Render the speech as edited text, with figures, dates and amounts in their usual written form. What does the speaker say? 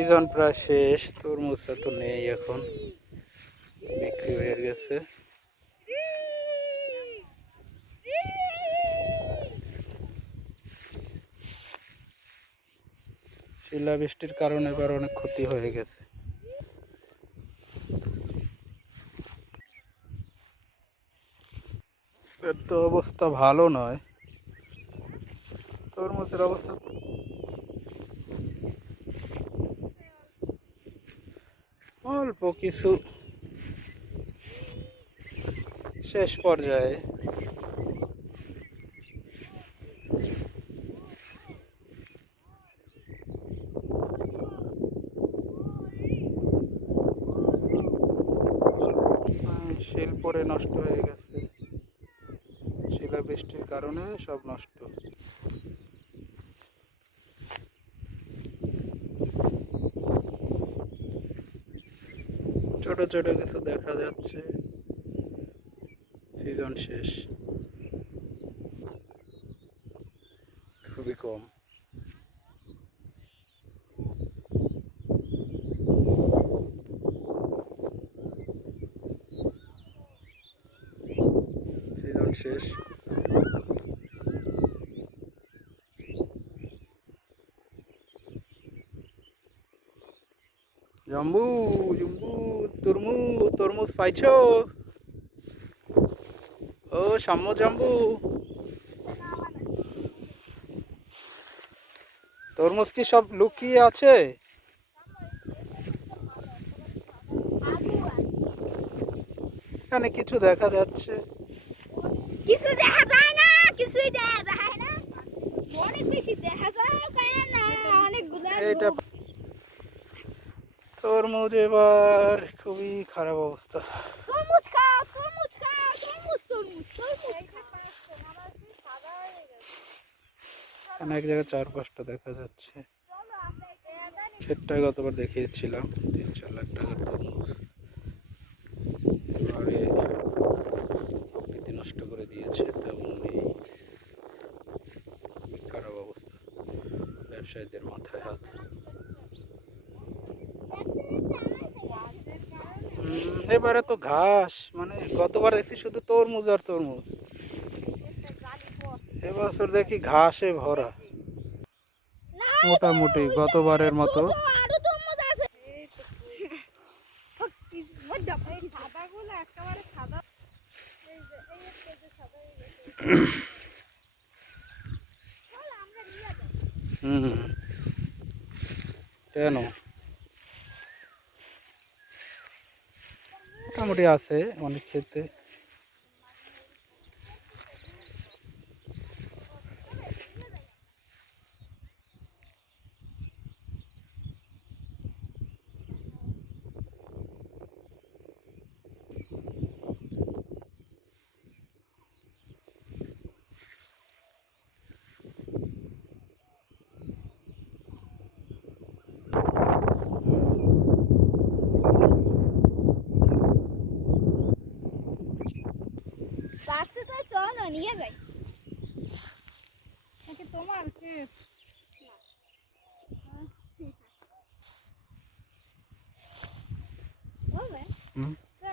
Season প্রায় শেষ, তরমুজটা তো নেই এখন, বিক্রি হয়ে গেছে। শিলাবৃষ্টির কারণে এবার অনেক ক্ষতি হয়ে গেছে। এর তো অবস্থা ভালো নয়, তরমুজের অবস্থা অল্প কিছু শেষ পর্যায়ে। শিল পরে নষ্ট হয়ে গেছে, শিলাবৃষ্টির কারণে সব নষ্ট। ছোট ছোট কিছু দেখা যাচ্ছে, সিজন শেষ, খুবই কম। সিজন শেষ। জাম্বু জুম্বু তরমুজ পাইছো? ও সাম্য জাম্বু, তরমুজ কি সব লুকিয়ে আছে? এখানে কিছু দেখা যাচ্ছে, কিছু দেখা যায় না, কিছুই দেখা যায় না, অনেক বেশি দেখা যায় না, অনেকগুলো। এইটা তরমুজ এবার খুবই খারাপ অবস্থা। তরমুজ খাও, তরমুজ খাও, তরমুজ তরমুজ তরমুজ এখানে এক জায়গায় 4-5টা দেখা যাচ্ছে। সেটাই গতবার দেখিয়েছিলাম, 3-4 লাখ টাকার তরমুজ। এবারে প্রকৃতি নষ্ট করে দিয়েছে, তেমনি খারাপ অবস্থা, ব্যবসায়ীদের মাথায় হাত। এবারে তো ঘাস, মানে গতবার দেখছি শুধু তরমুজ আর তরমুজ, এবছর দেখি ঘাসে ভরা মোটামুটি গতবারের মতো। আরো তরমুজ আছে। এই সাদাগুলো একেবারে সাদা, এই যে এই একটা যে সাদা হয়ে গেছে। চল আমরা নিয়ে যাই। কেন? মোটামুটি আছে অনেক ক্ষেত্রে। বাক্সে তো চলো নিয়ে যাই। নাকি তোমার ক্ষেত? না।